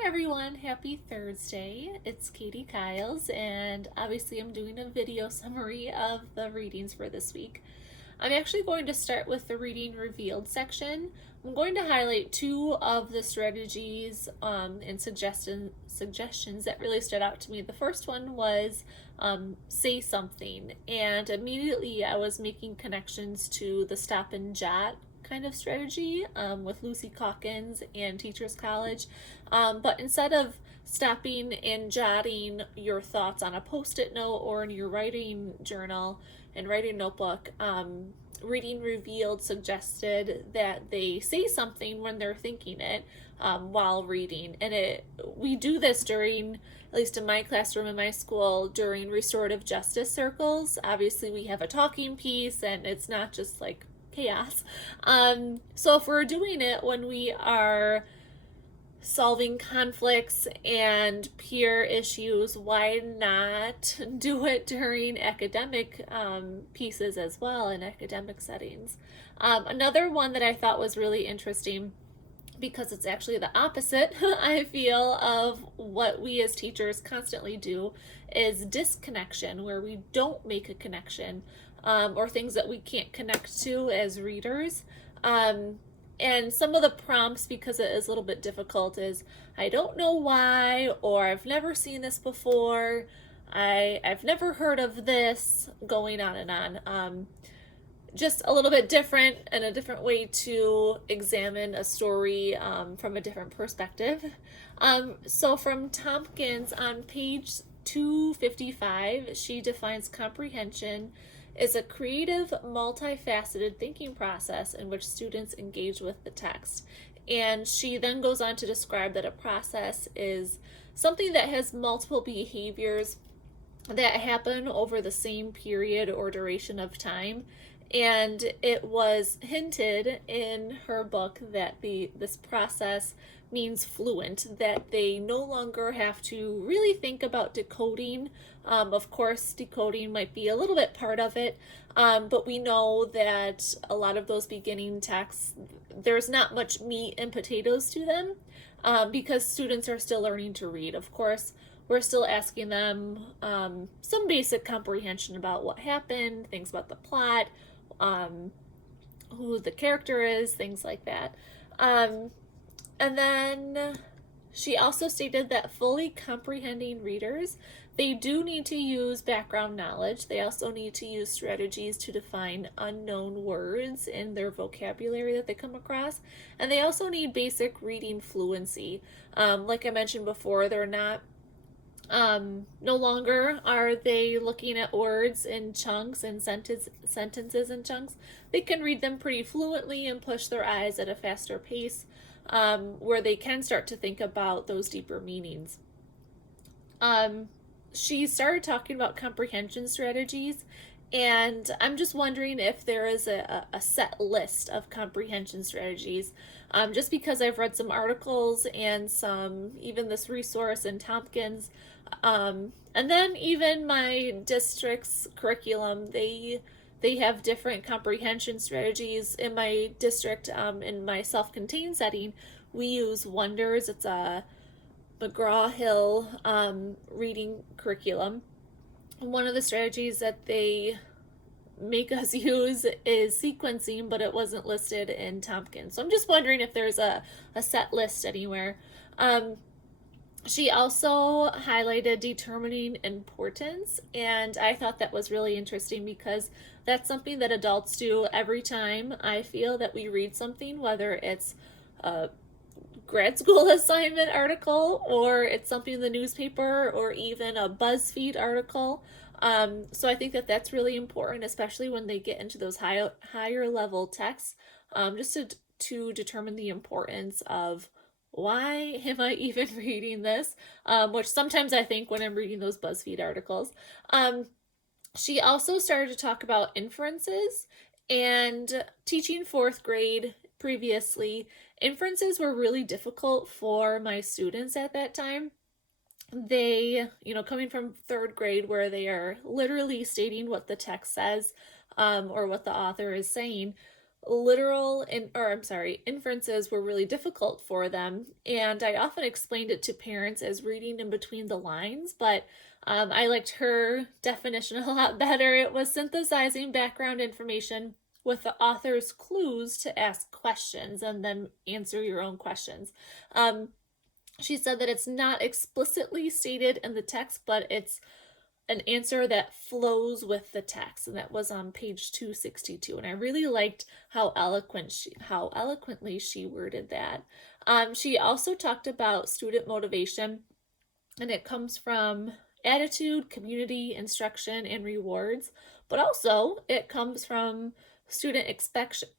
Hi everyone, happy Thursday. It's Katie Kiles, and obviously I'm doing a video summary of the readings for this week. I'm actually going to start with the reading revealed section. I'm going to highlight two of the strategies and suggestions that really stood out to me. The first one was say something, and immediately I was making connections to the stop and jot kind of strategy with Lucy Calkins and Teachers College. But instead of stopping and jotting your thoughts on a post-it note or in your writing journal and writing notebook, Reading Revealed suggested that they say something when they're thinking it while reading. And we do this during, at least in my classroom in my school, during restorative justice circles. Obviously, we have a talking piece, and it's not just like chaos. So if we're doing it when we are solving conflicts and peer issues, why not do it during academic pieces as well in academic settings? Another one that I thought was really interesting, because it's actually the opposite, I feel, of what we as teachers constantly do, is disconnection, where we don't make a connection or things that we can't connect to as readers. And some of the prompts, because it is a little bit difficult, is I don't know why, or I've never seen this before, I've never heard of this, going on and on. Just a little bit different and a different way to examine a story from a different perspective. So from Tompkins on page 255, she defines comprehension is a creative, multifaceted thinking process in which students engage with the text. And she then goes on to describe that a process is something that has multiple behaviors that happen over the same period or duration of time. And it was hinted in her book that this process means fluent, that they no longer have to really think about decoding. Of course, decoding might be a little bit part of it, but we know that a lot of those beginning texts, there's not much meat and potatoes to them because students are still learning to read. Of course, we're still asking them some basic comprehension about what happened, things about the plot, who the character is, things like that. And then she also stated that fully comprehending readers, they do need to use background knowledge. They also need to use strategies to define unknown words in their vocabulary that they come across. And they also need basic reading fluency. Like I mentioned before, they're not no longer are they looking at words in chunks and sentences in chunks. They can read them pretty fluently and push their eyes at a faster pace, where they can start to think about those deeper meanings. She started talking about comprehension strategies, and I'm just wondering if there is a set list of comprehension strategies. Just because I've read some articles and even this resource in Tompkins, and then even my district's curriculum, they have different comprehension strategies. In my district, in my self-contained setting, we use Wonders. It's a McGraw-Hill reading curriculum. One of the strategies that they make us use is sequencing, but it wasn't listed in Tompkins. So I'm just wondering if there's a set list anywhere. She also highlighted determining importance, and I thought that was really interesting because that's something that adults do every time I feel that we read something, whether it's a grad school assignment article or it's something in the newspaper or even a BuzzFeed article. So I think that that's really important, especially when they get into those higher level texts, just to determine the importance of why am I even reading this, which sometimes I think when I'm reading those BuzzFeed articles. She also started to talk about inferences, and teaching fourth grade previously, inferences were really difficult for my students at that time. They, coming from third grade where they are literally stating what the text says or what the author is saying, inferences were really difficult for them. And I often explained it to parents as reading in between the lines, but I liked her definition a lot better. It was synthesizing background information with the author's clues to ask questions and then answer your own questions. She said that it's not explicitly stated in the text, but it's an answer that flows with the text, and that was on page 262. And I really liked how eloquently she worded that. She also talked about student motivation, and it comes from attitude, community, instruction, and rewards, but also it comes from student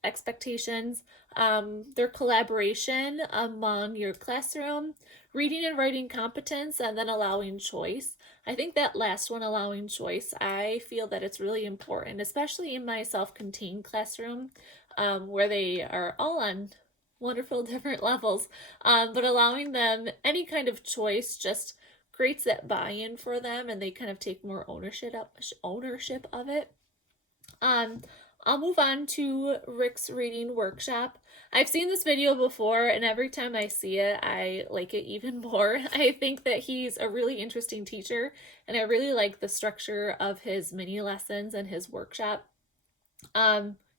expectations, their collaboration among your classroom, reading and writing competence, and then allowing choice. I think that last one, allowing choice, I feel that it's really important, especially in my self-contained classroom, where they are all on wonderful different levels, but allowing them any kind of choice just creates that buy-in for them, and they kind of take more ownership of it. Um, I'll move on to Rick's reading workshop. I've seen this video before, and every time I see it, I like it even more. I think that he's a really interesting teacher, and I really like the structure of his mini lessons and his workshop.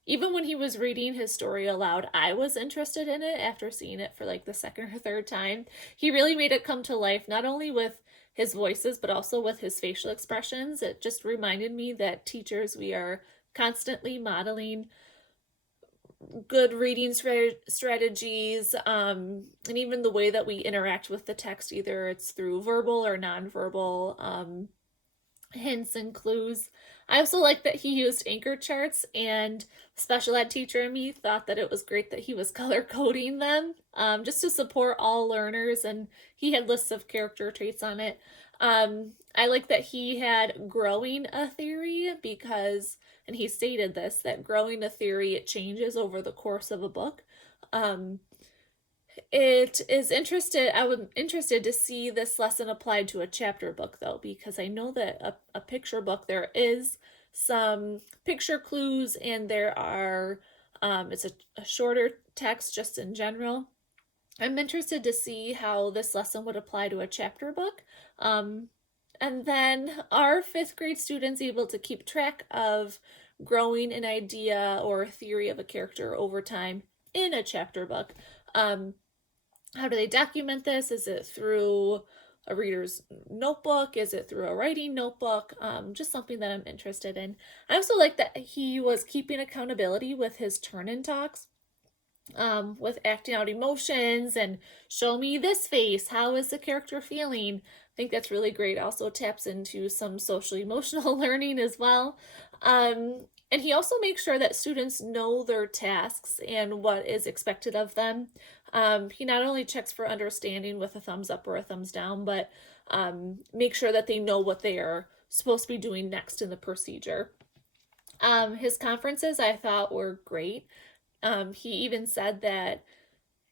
Even when he was reading his story aloud, I was interested in it after seeing it for like the second or third time. He really made it come to life, not only with his voices, but also with his facial expressions. It just reminded me that teachers, we are constantly modeling good reading strategies, and even the way that we interact with the text, either it's through verbal or nonverbal hints and clues. I also like that he used anchor charts, and special ed teacher in me thought that it was great that he was color coding them, just to support all learners, and he had lists of character traits on it. I like that he had growing a theory because, and he stated this, that growing a theory, it changes over the course of a book. I'm interested to see this lesson applied to a chapter book, though, because I know that a picture book, there is some picture clues, and there are, it's a shorter text just in general. I'm interested to see how this lesson would apply to a chapter book. And then are fifth grade students able to keep track of growing an idea or a theory of a character over time in a chapter book? How do they document this? Is it through a reader's notebook? Is it through a writing notebook? Just something that I'm interested in. I also like that he was keeping accountability with his turn-in talks, with acting out emotions and show me this face. How is the character feeling? I think that's really great. Also taps into some social emotional learning as well. And he also makes sure that students know their tasks and what is expected of them. He not only checks for understanding with a thumbs up or a thumbs down, but make sure that they know what they are supposed to be doing next in the procedure. His conferences I thought were great. He even said that,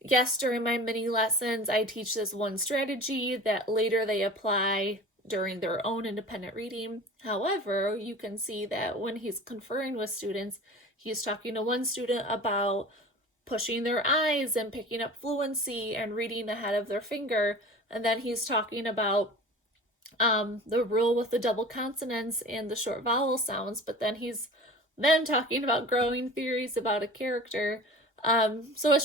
yes, during my mini lessons, I teach this one strategy that later they apply during their own independent reading. However, you can see that when he's conferring with students, he's talking to one student about pushing their eyes and picking up fluency and reading ahead of their finger. And then he's talking about the rule with the double consonants and the short vowel sounds, but then he's talking about growing theories about a character. So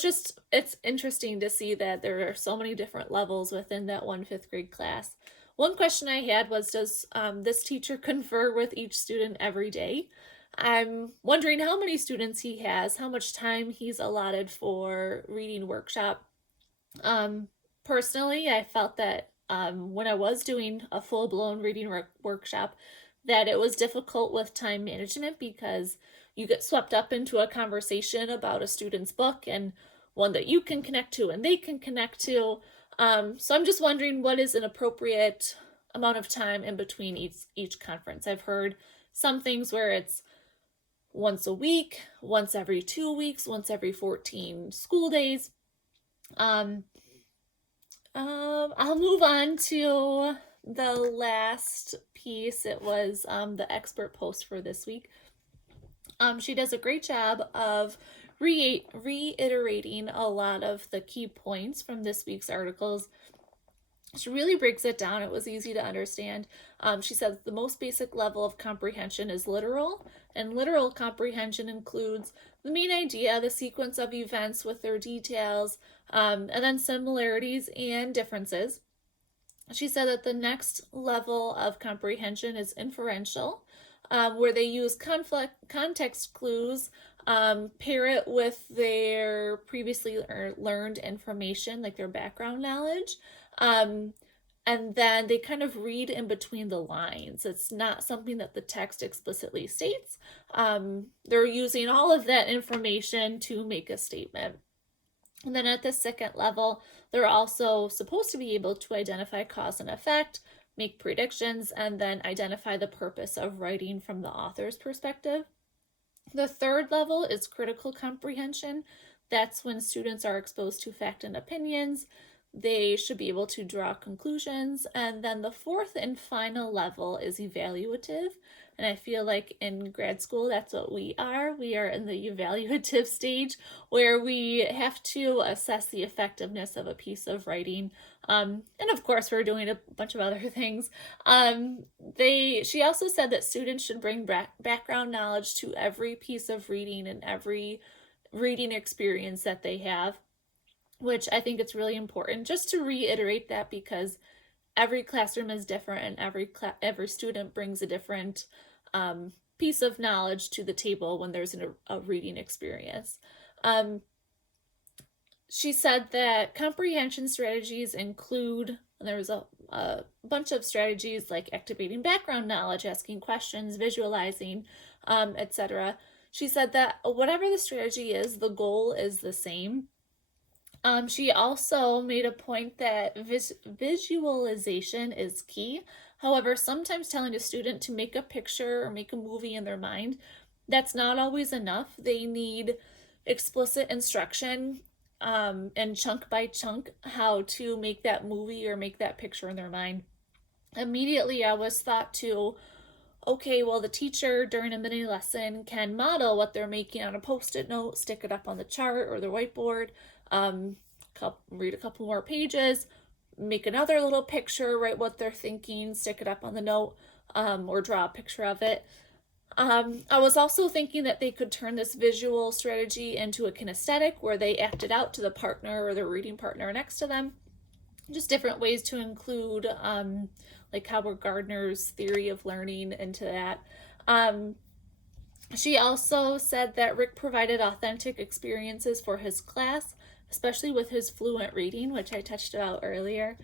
it's interesting to see that there are so many different levels within that one fifth grade class. One question I had was, does this teacher confer with each student every day? I'm wondering how many students he has, how much time he's allotted for reading workshop. Personally, I felt that when I was doing a full-blown reading workshop, that it was difficult with time management because you get swept up into a conversation about a student's book and one that you can connect to and they can connect to. So I'm just wondering what is an appropriate amount of time in between each conference. I've heard some things where it's once a week, once every 2 weeks, once every 14 school days. I'll move on to the last piece. It was the expert post for this week. She does a great job of reiterating a lot of the key points from this week's articles. She really breaks it down. It was easy to understand. She said the most basic level of comprehension is literal, and literal comprehension includes the main idea, the sequence of events with their details, and then similarities and differences. She said that the next level of comprehension is inferential, where they use context clues, pair it with their previously learned information, like their background knowledge, and then they kind of read in between the lines. It's not something that the text explicitly states. They're using all of that information to make a statement. And then at the second level, they're also supposed to be able to identify cause and effect, make predictions, and then identify the purpose of writing from the author's perspective. The third level is critical comprehension. That's when students are exposed to fact and opinions. They should be able to draw conclusions. And then the fourth and final level is evaluative. And I feel like in grad school, that's what we are. We are in the evaluative stage where we have to assess the effectiveness of a piece of writing. And of course, we're doing a bunch of other things. She also said that students should bring background knowledge to every piece of reading and every reading experience that they have, which I think it's really important just to reiterate that, because every classroom is different and every student brings a different piece of knowledge to the table when there's a reading experience. She said that comprehension strategies include, and there was a bunch of strategies like activating background knowledge, asking questions, visualizing, etc. She said that whatever the strategy is, the goal is the same. She also made a point that visualization is key. However, sometimes telling a student to make a picture or make a movie in their mind, that's not always enough. They need explicit instruction and chunk by chunk how to make that movie or make that picture in their mind. Immediately, I was thought to, okay, well, the teacher during a mini lesson can model what they're making on a post-it note, stick it up on the chart or the whiteboard, read a couple more pages, make another little picture, write what they're thinking, stick it up on the note, or draw a picture of it. I was also thinking that they could turn this visual strategy into a kinesthetic where they act it out to the partner or the reading partner next to them. Just different ways to include like Howard Gardner's theory of learning into that. She also said that Rick provided authentic experiences for his class, especially with his fluent reading, which I touched about earlier,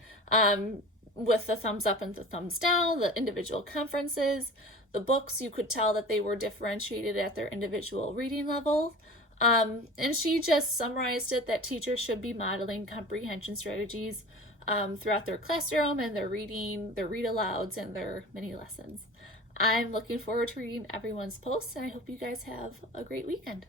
with the thumbs up and the thumbs down, the individual conferences, the books. You could tell that they were differentiated at their individual reading level. And she just summarized it that teachers should be modeling comprehension strategies throughout their classroom and their reading, their read-alouds, and their mini lessons. I'm looking forward to reading everyone's posts, and I hope you guys have a great weekend.